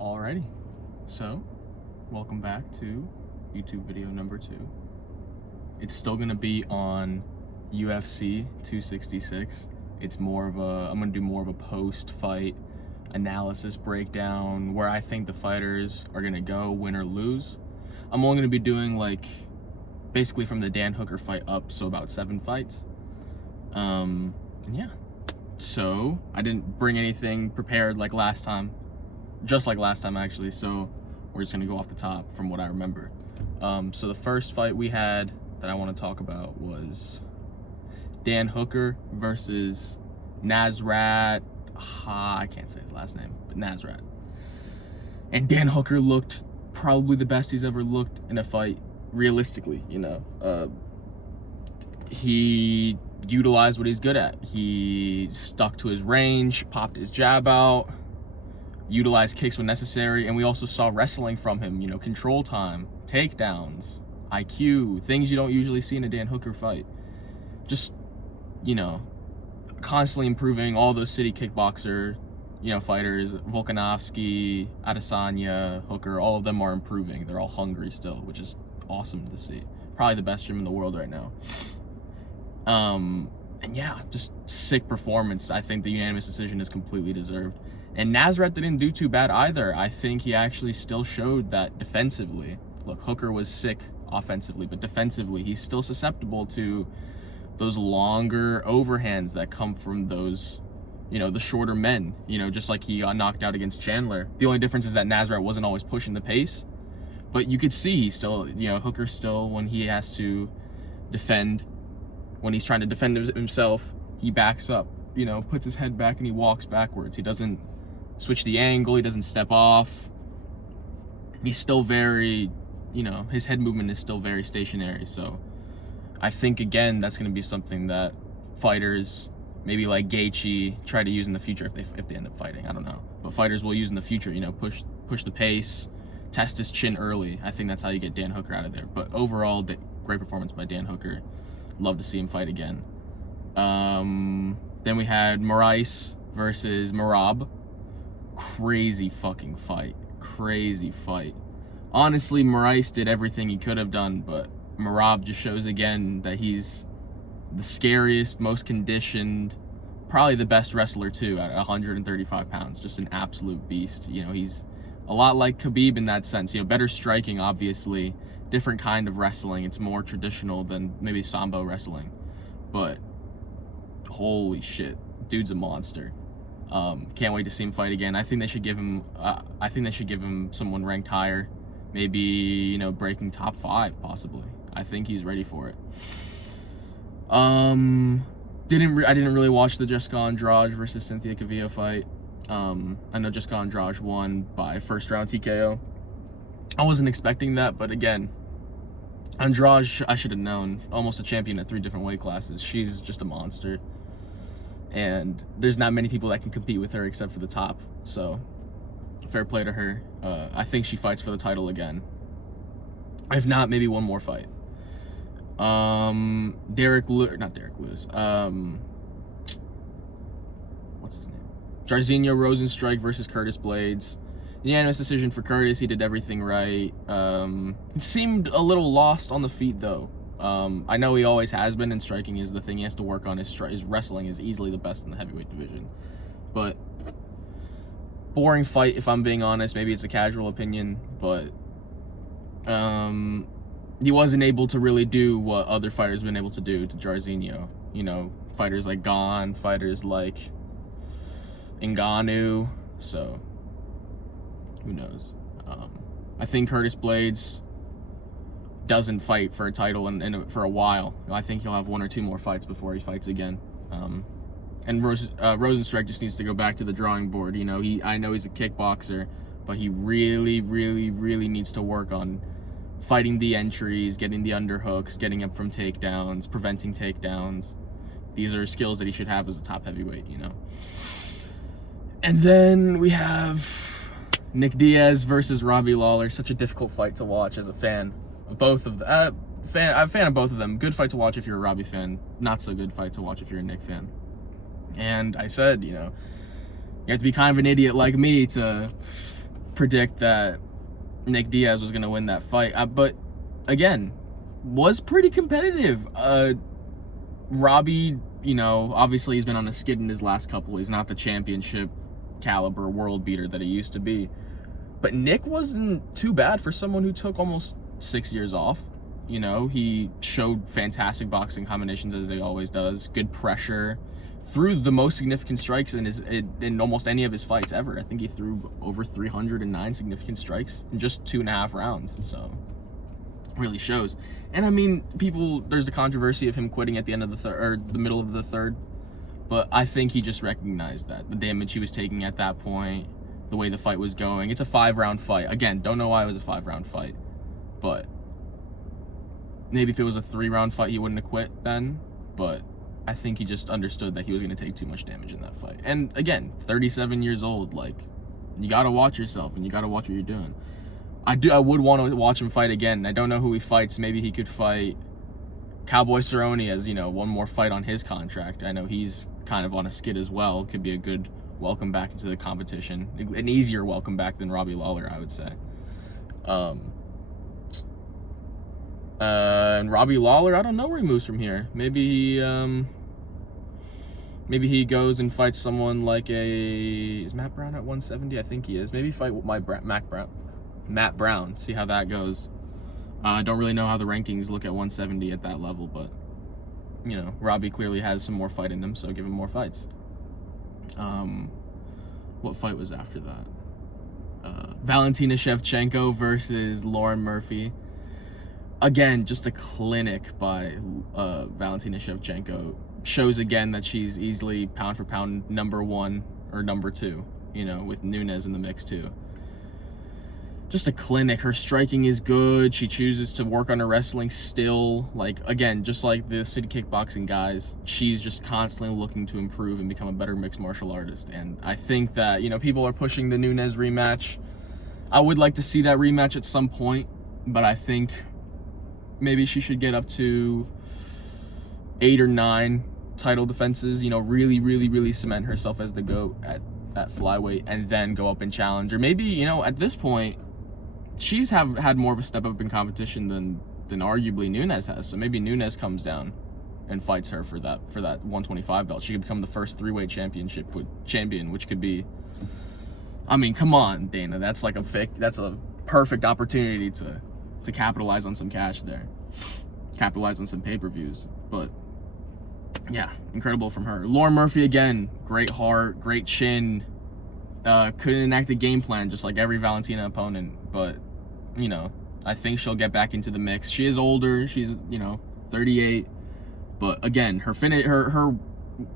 Alrighty, so welcome back to YouTube video number 2. It's still gonna be on UFC 266. It's more of a, I'm gonna do more of a post-fight analysis breakdown where I think the fighters are gonna go, win or lose. I'm only gonna be doing like basically from the Dan Hooker fight up, so about 7 fights. And yeah, so I didn't bring anything prepared like last time. Just like last time actually, so we're just gonna go off the top from what I remember. So the first fight we had that I want to talk about was Dan Hooker versus Nasrat. I can't say his last name, but Nasrat. And Dan Hooker looked probably the best he's ever looked in a fight, realistically, you know. He utilized what he's good at. He stuck to his range, popped his jab out, utilized kicks when necessary, and we also saw wrestling from him, you know, control time, takedowns, IQ, things you don't usually see in a Dan Hooker fight. Just, you know, constantly improving. All those city kickboxer, you know, fighters, Volkanovski, Adesanya, Hooker, all of them are improving. They're all hungry still, which is awesome to see. Probably the best gym in the world right now. And yeah, just sick performance. I think the unanimous decision is completely deserved. And Nasrat didn't do too bad either. I think he actually still showed that defensively. Look, Hooker was sick offensively, but defensively, he's still susceptible to those longer overhands that come from those, you know, the shorter men, you know, just like he got knocked out against Chandler. The only difference is that Nasrat wasn't always pushing the pace, but you could see he still, you know, Hooker still, when he has to defend, when he's trying to defend himself, he backs up, you know, puts his head back and he walks backwards. He doesn't switch the angle, he doesn't step off. He's still very, you know, his head movement is still very stationary. So I think, again, that's going to be something that fighters, maybe like Gaethje, try to use in the future if they end up fighting. I don't know. But fighters will use in the future, you know, push the pace, test his chin early. I think that's how you get Dan Hooker out of there. But overall, great performance by Dan Hooker. Love to see him fight again. Then we had Moraes versus Merab. Crazy fucking fight. Crazy fight. Honestly, Moraes did everything he could have done, but Merab just shows again that he's the scariest, most conditioned, probably the best wrestler too at 135 pounds. Just an absolute beast. You know, he's a lot like Khabib in that sense. You know, better striking, obviously. Different kind of wrestling. It's more traditional than maybe Sambo wrestling. But holy shit, dude's a monster. Can't wait to see him fight again. I think they should give him. I think they should give him someone ranked higher, maybe, you know, breaking top 5 possibly. I think he's ready for it. I didn't really watch the Jessica Andrade versus Cynthia Calvillo fight. I know Jessica Andrade won by first round TKO. I wasn't expecting that, but again, Andrade, I should have known. Almost a champion at 3 different weight classes. She's just a monster. And there's not many people that can compete with her except for the top. So, fair play to her. I think she fights for the title again. If not, maybe one more fight. Not Derek Lewis. What's his name? Jairzinho Rozenstruik versus Curtis Blades. Unanimous decision for Curtis. He did everything right. He seemed a little lost on the feet, though. I know he always has been, and striking is the thing he has to work on. His wrestling is easily the best in the heavyweight division. But boring fight, if I'm being honest. Maybe it's a casual opinion, but he wasn't able to really do what other fighters have been able to do to Jairzinho. You know, fighters like Gon, fighters like Ngannou. So who knows? I think Curtis Blades doesn't fight for a title for a while. I think he'll have 1 or 2 more fights before he fights again. And Rozenstruik just needs to go back to the drawing board. You know, I know he's a kickboxer, but he really, really, really needs to work on fighting the entries, getting the underhooks, getting up from takedowns, preventing takedowns. These are skills that he should have as a top heavyweight, you know. And then we have Nick Diaz versus Robbie Lawler. Such a difficult fight to watch as a fan of both of them. I'm a fan of both of them. Good fight to watch if you're a Robbie fan. Not so good fight to watch if you're a Nick fan. And I said, you know, you have to be kind of an idiot like me to predict that Nick Diaz was going to win that fight. But again, was pretty competitive. Robbie, obviously he's been on a skid in his last couple. He's not the championship caliber world beater that he used to be. But Nick wasn't too bad for someone who took almost 6 years off. He showed fantastic boxing combinations, as he always does. Good pressure. Threw the most significant strikes in almost any of his fights ever. I think he threw over 309 significant strikes in just 2.5 rounds. So, really shows. And I mean, there's the controversy of him quitting at the end of the third, or the middle of the third. But I think he just recognized that the damage he was taking at that point, the way the fight was going. It's a 5-round fight. Again, don't know why it was a 5-round fight, but maybe if it was a 3-round fight, he wouldn't have quit then. But I think he just understood that he was going to take too much damage in that fight. And again, 37 years old, you got to watch yourself and you got to watch what you're doing. I would want to watch him fight again. I don't know who he fights. Maybe he could fight Cowboy Cerrone as, one more fight on his contract. I know he's kind of on a skid as well. Could be a good welcome back into the competition. An easier welcome back than Robbie Lawler, I would say. And Robbie Lawler, I don't know where he moves from here. Maybe he goes and fights someone like is Matt Brown at 170? I think he is. Maybe fight Matt Brown. See how that goes. I don't really know how the rankings look at 170 at that level, but Robbie clearly has some more fight in him, so give him more fights. What fight was after that? Valentina Shevchenko versus Lauren Murphy. Again, just a clinic by Valentina Shevchenko. Shows again that she's easily pound for pound number 1 or number 2, with Nunes in the mix too. Just a clinic. Her striking is good. She chooses to work on her wrestling still. Again, just like the City Kickboxing guys, she's just constantly looking to improve and become a better mixed martial artist. And I think that, people are pushing the Nunes rematch. I would like to see that rematch at some point, but I think maybe she should get up to 8 or 9 title defenses, really, really, really cement herself as the GOAT at flyweight and then go up and challenge. Or maybe, at this point, she's had more of a step up in competition than arguably Nunes has. So maybe Nunes comes down and fights her for that 125 belt. She could become the first 3-weight champion, which could be, I mean, come on, Dana. That's that's a perfect opportunity to capitalize on some cash there. Capitalize on some pay-per-views. But yeah, incredible from her. Lauren Murphy, again, great heart, great chin. Couldn't enact a game plan just like every Valentina opponent, but I think she'll get back into the mix. She is older, she's 38, but again, her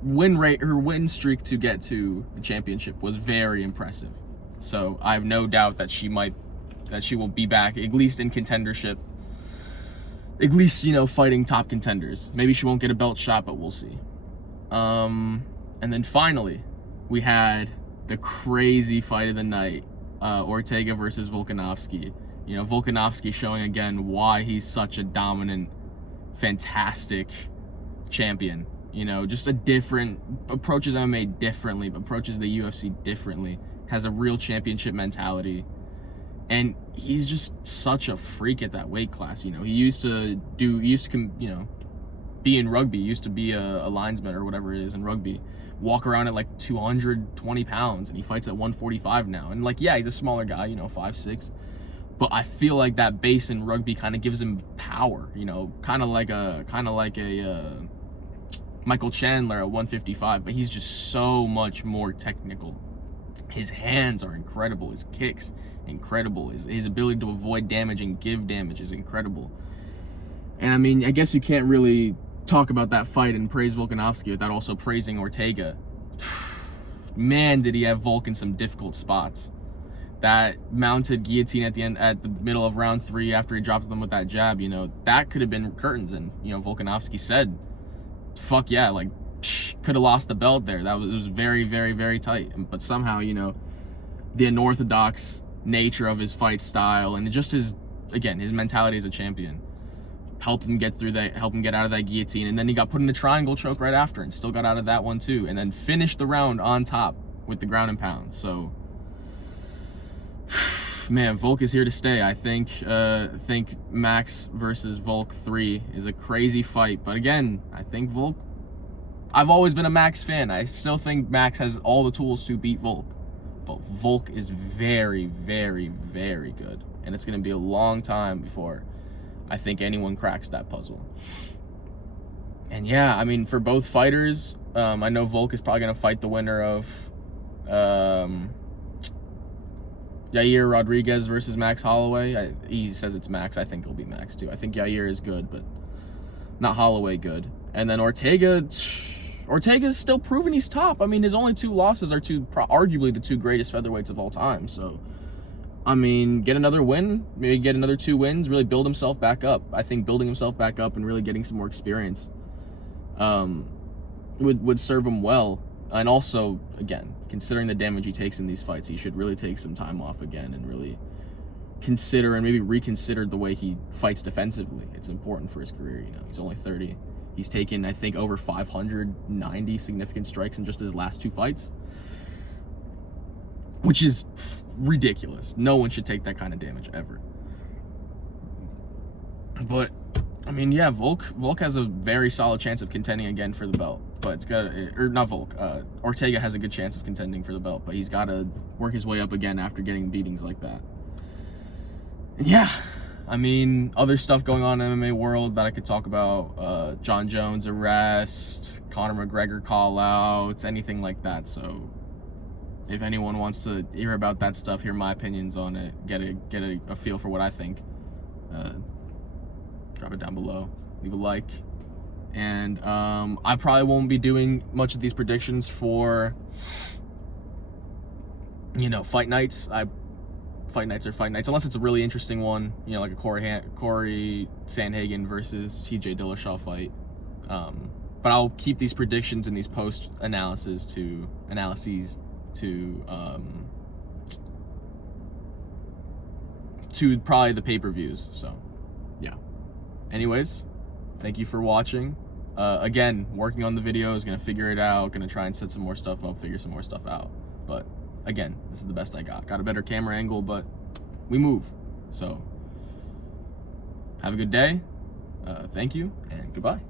win rate, her win streak to get to the championship was very impressive. So I have no doubt that she will be back, at least in contendership, at least fighting top contenders. Maybe she won't get a belt shot, but we'll see. And then finally, we had the crazy fight of the night, Ortega versus Volkanovski. Volkanovski showing again why he's such a dominant, fantastic champion. Just a different, approaches MMA differently, approaches the UFC differently, has a real championship mentality. And he's just such a freak at that weight class. He used to be in rugby, used to be a linesman or whatever it is in rugby, walk around at 220 pounds, and he fights at 145 now. And yeah, he's a smaller guy, 5'6", but I feel like that base in rugby kind of gives him power, kind of like a Michael Chandler at 155, but he's just so much more technical. His hands are incredible, his kicks incredible, his ability to avoid damage and give damage is incredible. And I mean, I guess you can't really talk about that fight and praise Volkanovski without also praising Ortega. Man, did he have Volk in some difficult spots. That mounted guillotine at the middle of round 3 after he dropped them with that jab, that could have been curtains. And Volkanovski said, fuck yeah, could have lost the belt there. It was very, very, very tight. But somehow, the unorthodox nature of his fight style and just his mentality as a champion helped him get out of that guillotine. And then he got put in a triangle choke right after and still got out of that one too, and then finished the round on top with the ground and pound. So man, Volk is here to stay. I think Max versus Volk 3 is a crazy fight. But again, I think Volk, I've always been a Max fan. I still think Max has all the tools to beat Volk. But Volk is very, very, very good. And it's going to be a long time before I think anyone cracks that puzzle. And yeah, I mean, for both fighters, I know Volk is probably going to fight the winner of Yair Rodriguez versus Max Holloway. He says it's Max. I think it'll be Max too. I think Yair is good, but not Holloway good. And then Ortega's still proving he's top. I mean, his only 2 losses are arguably the 2 greatest featherweights of all time. So, I mean, get another win, maybe get another 2 wins, really build himself back up. I think building himself back up and really getting some more experience would serve him well. And also, again, considering the damage he takes in these fights, he should really take some time off again and really consider and maybe reconsider the way he fights defensively. It's important for his career. You know, he's only 30. He's taken, I think, over 590 significant strikes in just his last 2 fights, which is ridiculous. No one should take that kind of damage ever. But I mean, yeah, Volk has a very solid chance of contending again for the belt. But it's got, or not Volk, Ortega has a good chance of contending for the belt, but he's got to work his way up again after getting beatings like that. And yeah, I mean, other stuff going on in the MMA world that I could talk about, John Jones arrest, Conor McGregor call-outs, anything like that. So if anyone wants to hear about that stuff, hear my opinions on it, get a feel for what I think, drop it down below, leave a like. And I probably won't be doing much of these predictions for, you know, fight nights. Fight nights are fight nights, unless it's a really interesting one, you know, like a Corey Sandhagen versus TJ Dillashaw fight. But I'll keep these predictions and these post analyses to probably the pay-per-views. So yeah. Anyways, thank you for watching. Again, working on the videos, gonna figure it out, gonna try and set some more stuff up, figure some more stuff out. But again, this is the best I got. Got a better camera angle, but we move. So have a good day. Thank you and goodbye.